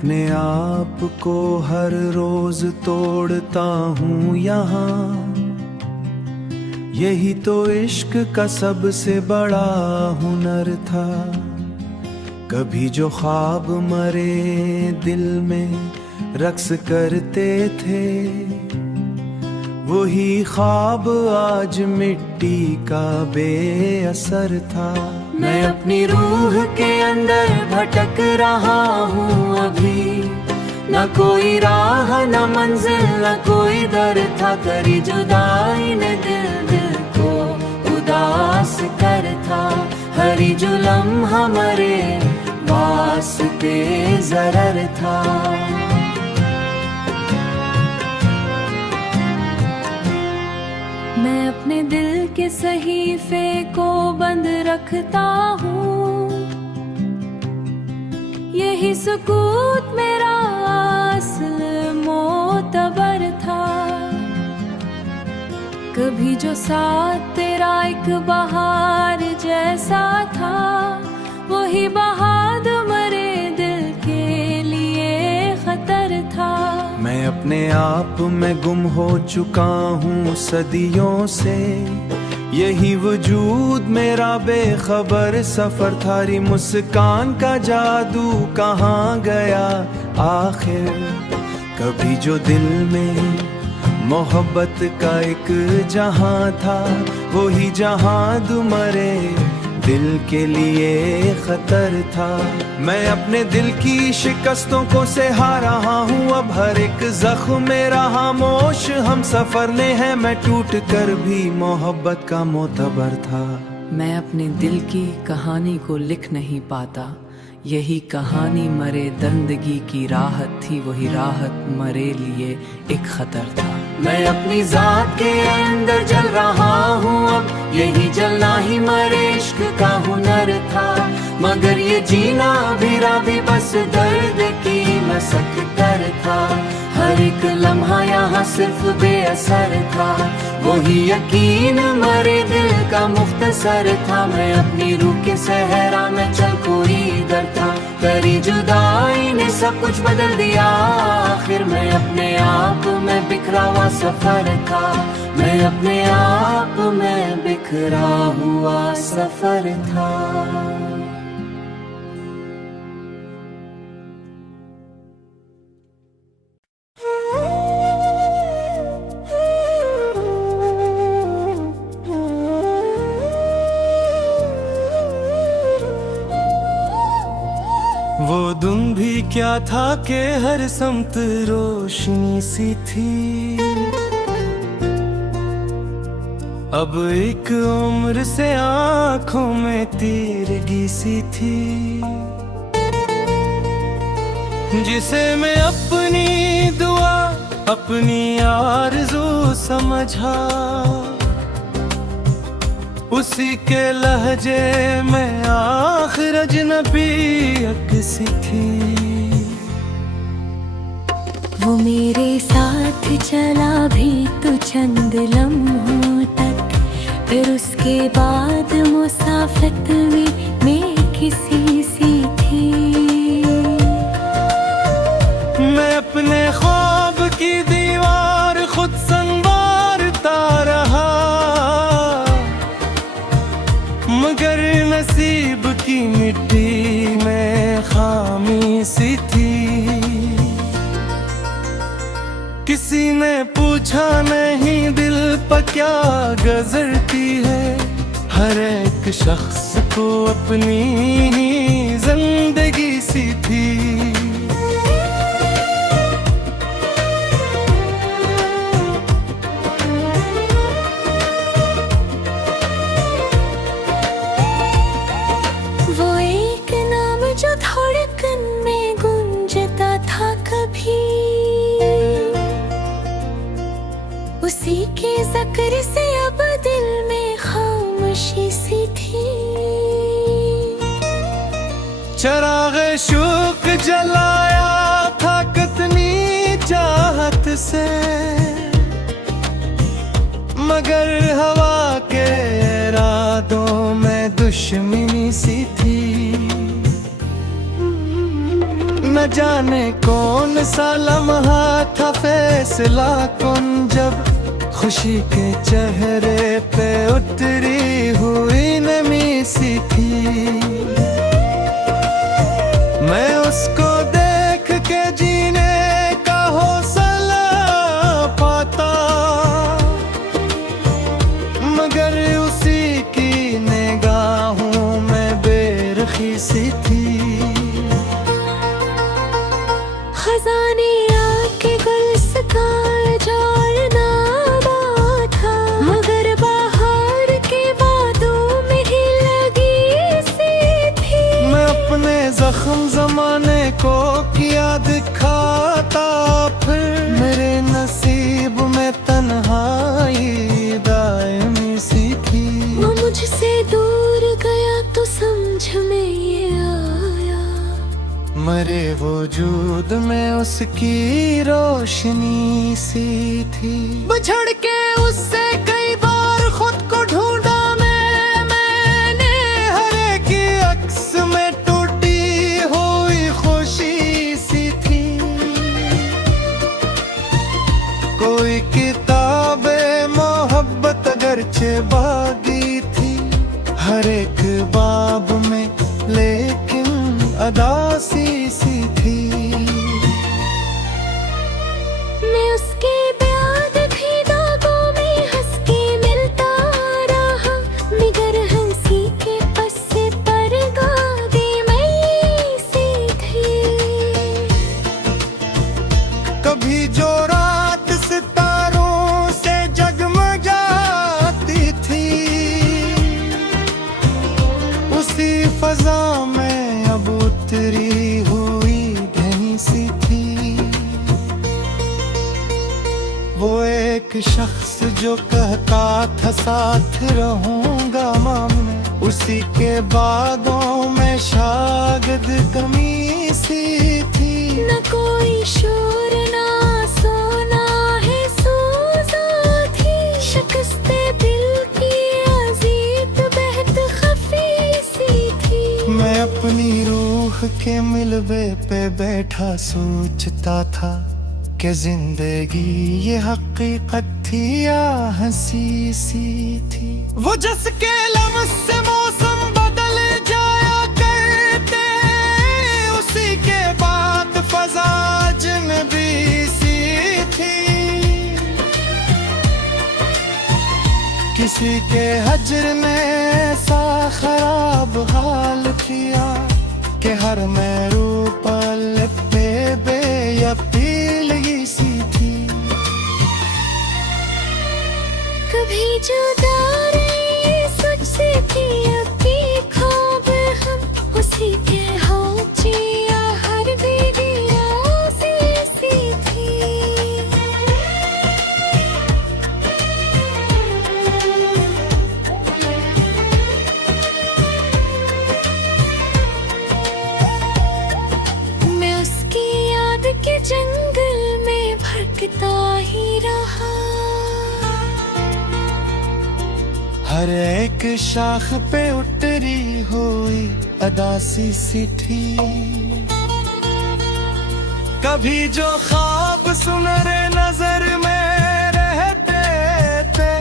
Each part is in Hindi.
अपने आप को हर रोज तोड़ता हूँ यहाँ, यही तो इश्क का सबसे बड़ा हुनर था। कभी जो ख्वाब मरे दिल में रक्स करते थे, वही ख्वाब आज मिट्टी का बेअसर था। मैं अपनी रूह के अंदर भटक रहा हूँ अभी, न कोई राह न मंजिल न कोई दर था। करी जुदाई ने दिल को उदास कर था, हरी जुलम हमारे वास्ते जरर था। मैं अपने दिल के सहीफे को बंद रखता हूँ, यही सुकूत मेरा असल मोतबर था। कभी जो साथ तेरा एक बहार जैसा था, वही बहार मरे दिल के लिए खतर था। मैं अपने आप में गुम हो चुका हूँ सदियों से, यही वजूद मेरा बेखबर सफर था। मुस्कान का जादू कहाँ गया आखिर, कभी जो दिल में मोहब्बत का एक जहां था, वही जहां दुमरे दिल के लिए खतर था। मैं अपने दिल की शिकस्तों को सहा रहा हूँ, अब हर एक जख्म मेरा खामोश हम सफर ने है। मैं टूट कर भी मोहब्बत का मोतबर था। मैं अपने दिल की कहानी को लिख नहीं पाता, यही कहानी मरे दंदगी की राहत थी, वही राहत मरे लिए एक खतर था। मैं अपनी जात के अंदर जल रहा हूँ अब, यही जलना ही मरे इश्क का हुनर था। मगर ये जीना भी बस दर्द की मसक कर था। हर एक लम्हा यहाँ सिर्फ बेअसर था, वही यकीन मरे दिल का मुख्तसर था। मैं अपनी रूह के सहरा में चल कोई दर था, करी जुदाई ने सब कुछ बदल दिया। आखिर मैं अपने आप में बिखरा हुआ सफर था, मैं अपने आप में बिखरा हुआ सफर था। वो दिन भी क्या था कि हर समत रोशनी सी थी, अब एक उम्र से आंखों में तीरगी सी थी। जिसे मैं अपनी दुआ अपनी आरज़ू समझा, उसी के लहजे में आखिर अजनबी अक्सी थी। वो मेरे साथ चला भी तो चंद लम्हों तक, फिर उसके बाद मुसाफत में किसी सी थी। मैं अपने ख्वाब की दीवार खुद संवारता रहा, मगर नसीब की मिट्टी में खामी सी थी। किसी ने पूछा नहीं दिल पर क्या गुजरती है, हर एक शख्स को अपनी ही जिंदगी सी थी। उसी के ज़िक्र से अब दिल में खामोशी सी थी। चराग़े शौक़ जलाया था कितनी चाहत से, मगर हवा के इरादों में दुश्मनी सी थी। न जाने कौन सा लम्हा था फैसला कौन, जब खुशी के चेहरे पे उतरी हुई नमी सी थी। मैं उसको देख के जीने का हौसला पाता, मगर उसी की निगाहों में बेरखी सी थी। खजाने आके गुलस्तान जोड़ना था, मगर बाहर के वादों में ही लगी सी थी। मैं अपने जख्म जमाने को किया दिखाता, फिर मेरे नसीब में तन्हाई दायमी सी थी। वो मुझसे दूर गया तो समझ में ये आया, मरे वजूद में उसकी रोशनी सी थी। बिछड़ के उससे कई बार खुद को ढूंढा मैंने, हर एक अक्स में टूटी हुई खुशी सी थी। कोई किताबे मोहब्बत अगरचे बागी थी, हर एक बाब में लेकिन अदासी सी थी। मैं उसके ब्याद भी दागों में हंस के मिलता रहा, मगर हंसी के पस्से पर गादी मैं सी थी। कभी जो रात सितारों से जगमगाती थी, उसी फजा में अब उतरी हुई धनी सी थी। वो एक शख्स जो कहता था साथ रहूंगा मामले, उसी के बादों में शागद कमी सी थी। न कोई शोर ना सोना है सूजा थी, शिकस्ते दिल की अजीब बहत खफी सी थी। मैं अपनी रूह के मिलबे पे बैठा सोचता था कि जिंदगी ये हकीकत थी या हंसी सी थी। वो जिसके लम्स से मौसम बदल जाया करते, उसी के बाद फजा अजनबी सी थी। किसी के हजर ने ऐसा खराब हाल किया कि हर मेरू पल पे बेयकीली सी थी। कभी जुदा रहे सच से थी अपनी ख्वाब हम, उसी के हाथ जिया हर बीवी राज़ी सी थी। मैं उसकी याद के जंगल में भटकता ही रहा, हर एक शाख पे उतरी हुई अदासी सी थी। कभी जो ख्वाब सुनहरे नजर में रहते थे,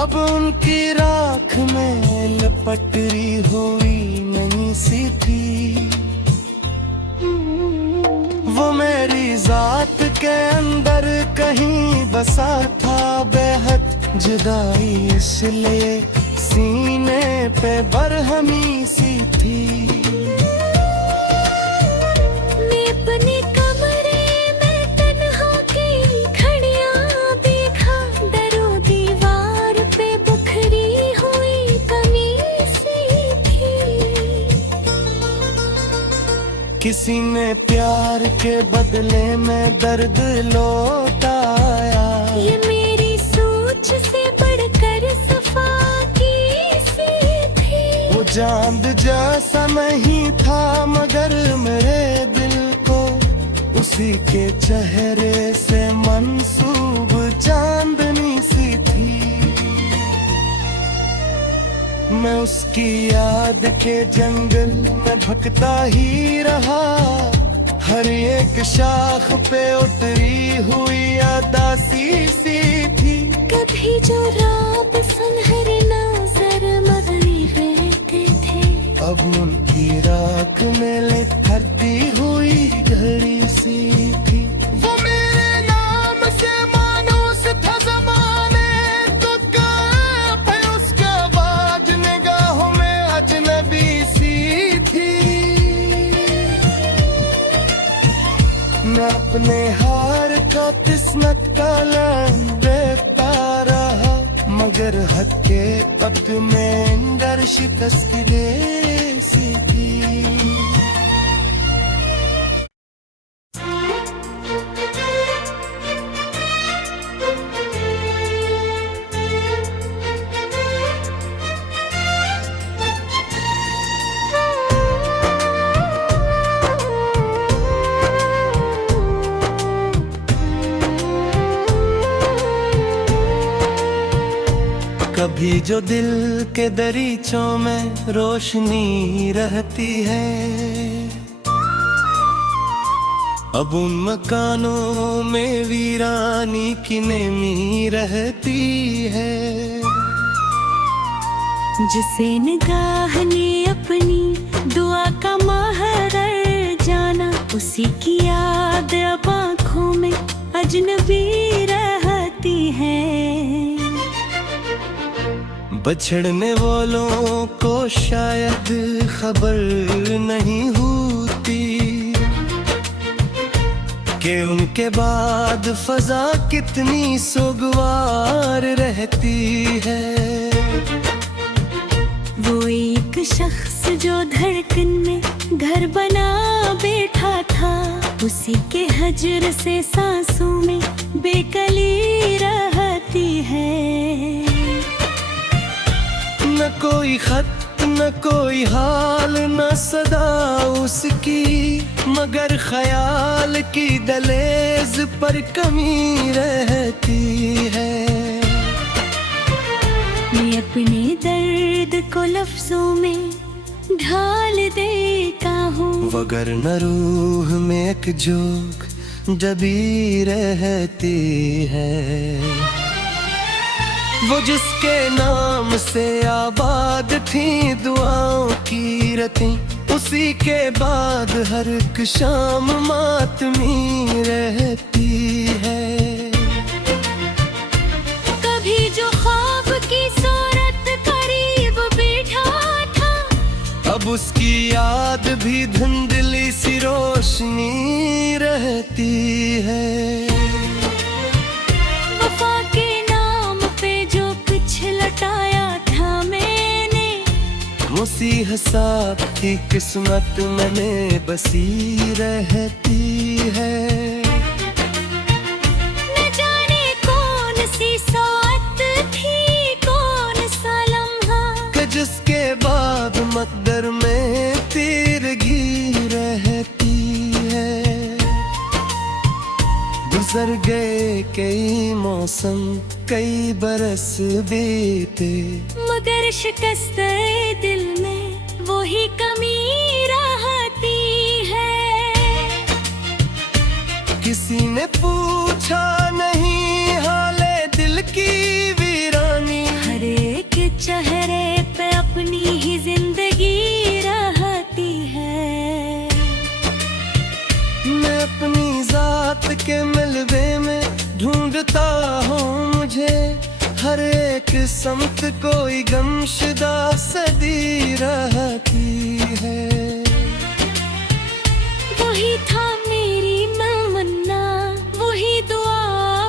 अब उनकी राख में लपटरी हुई नई सी थी। वो मेरी जात के अंदर कहीं बसा था बेहद, जुदाई इसलिए सीने पे बरहमी सी थी। मैं अपने कमरे में तन्हा की घड़ियां देखा, दरो दीवार पे बुखरी हुई कमी सी थी। किसी ने प्यार के बदले में दर्द लौटाया, ये मेरी सोच से बढ़कर सफा की सी थी। वो चांद जैसा नहीं था मगर मेरे दिल को उसी के चेहरे से मंसूब चांदनी सी थी। मैं उसकी याद के जंगल में भटकता ही रहा, हर एक शाख पे उतरी हुई अदासी सी थी। कभी जो रात सुनहरे नजर मगरिब रहते थे, अब उनकी राख में लिपटती हुई घड़ी सी थी। वो मेरे नाम से मानूस था ज़माने तो कब है उसके आवाज निगाहों में अजनबी सी थी। मैं अपने हार का किस्मत का लैन देखता रहा, मगर हकीकत में डर शिकस्त सी थी। कभी जो दिल के दरीचों में रोशनी रहती है, अब उन मकानों में वीरानी की नेमी रहती है। जिसे निगाह ने अपनी दुआ का महरर जाना, उसी की याद अब आँखों में अजनबी रहती है। बछड़ने वालों को शायद खबर नहीं होती कि उनके बाद फजा कितनी सोगवार रहती है। वो एक शख्स जो धड़कन में घर बना बैठा था, उसी के हजर से सांसों में बेकली रहती है। न कोई खत न कोई हाल न सदा उसकी, मगर ख्याल की दलेज पर कमी रहती है। मैं अपने दर्द को लफ्जों में ढाल देता हूँ, वगर न रूह में एक जोग जबी रहती है। वो जिसके नाम से आबाद थी दुआओं की रतें, उसी के बाद हर एक शाम मातमी रहती है। कभी जो ख्वाब की सूरत करीब बैठा था, अब उसकी याद भी धुंधली सी रोशनी रहती है। वफा के नाम पे जो कुछ लटाया था मैंने, उसी हिसाब की किस्मत में बसी रहती है। न जाने कौन सी सौत थी, कौन सा लम्हा, कि जिसके बाद मकदर में तीरगी रहती है। गुजर गए कई मौसम कई बरस बीते, मगर शिकस्त दिल में वही कमी रहती है। किसी ने पूछा नहीं हाले दिल की वीरानी, हर एक चेहरे पे अपनी ही जिंदगी रहती है। मैं अपनी जात के मिलवे में ढूंढता हूँ मुझे, हर एक समत कोई गमशदा सदी रहती है। वही था मेरी तमन्ना, वही दुआ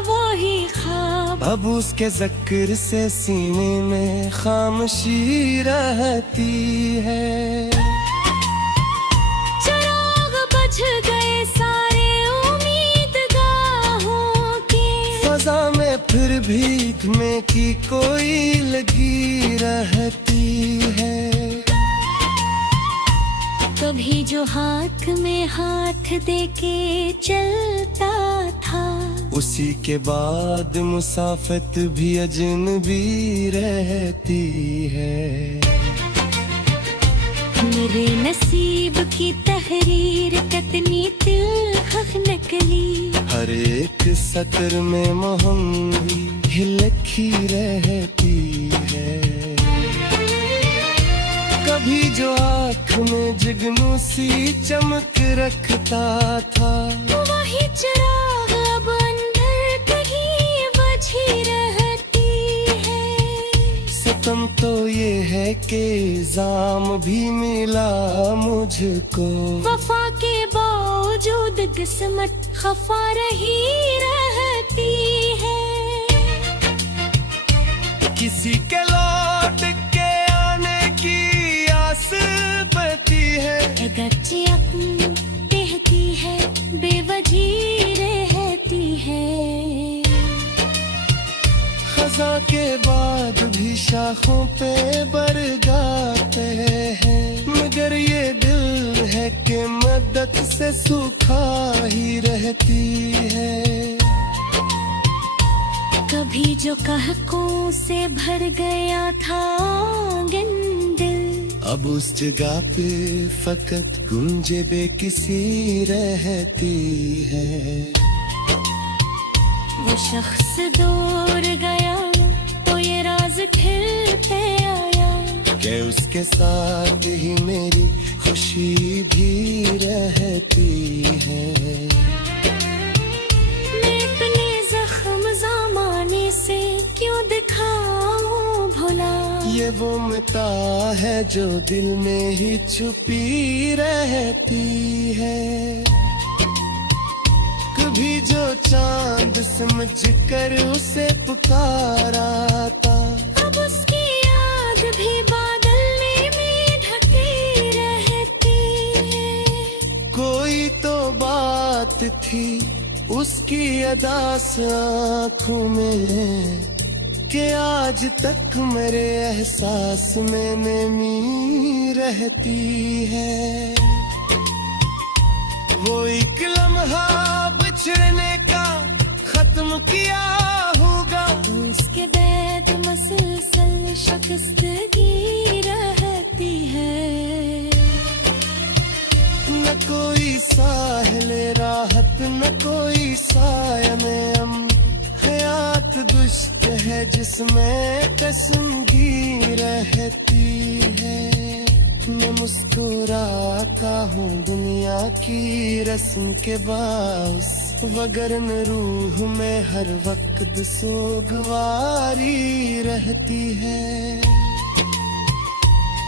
वही ख्वाब, अब उसके जिक्र से सीने में खामोशी रहती है। चिराग बुझ गए सारे उम्मीदगाहों के, फजा में फिर भीख में की कोई लगी रहती है। कभी जो हाथ में हाथ देके चलता था, उसी के बाद मुसाफत भी अजनबी रहती है। मेरे नसीब की तहरीर कतनी तिलहक नकली, हर एक सतर में मोहम्मदी ही लिखी रहती है। कभी जो आँख में जुगनू सी चमक रखता था, वही चिराग अब अंदर कहीं बझी रहती है। सितम तो ये है कि इल्जाम भी मिला मुझको, वफा के बावजूद किस्मत खफा रही रहती है। किसी के लौट के आने की आस बती है, अगरचे अपनी कहती है बेवजह रहती है। खजा के बाद भी शाखों पे बरगाते हैं, मगर ये दिल है कि मदद से सूखा ही रहती है। कभी जो कहकों से भर गया था आंगन दिल, अब उस जगह पे फकत गुंजे बेकिसी रहती है। वो शख्स दूर गया तो ये राज खिल पे आया, कि उसके साथ ही मेरी खुशी भी रहती है। मैं अपने जख्म ज़माने से क्यों दिखाऊं भुला, ये वो मिता है जो दिल में ही छुपी रहती है। कभी जो चांद समझ कर उसे पुकारा था, अब उसकी याद भी बादल में ढकी रहती है। कोई तो बात थी उसकी अदा से आँखों में, कि आज तक मेरे एहसास में नमी रहती है। वो एक लम्हा बिछड़ने का खत्म किया होगा, उसके बैद मसलसल शिकस्तगी रहती है। न कोई साहिल राहत न कोई साया में अमन, हयात दुश्त है जिसमें कसमगी रहती है। मैं मुस्कुराता हूँ दुनिया की रस्म के बाउस, वगरन रूह में हर वक्त सोगवारी रहती है।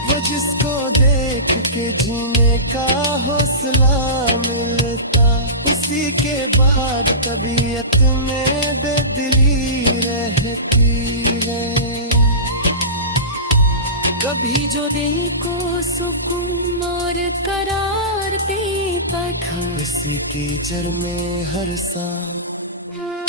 वो जिसको देख के जीने का हौसला मिलता, उसी के बाद तबीयत में बेदिली रहती है। कभी जो दिल को सुकून और करार देता था, इसी की जड़ में हर सांस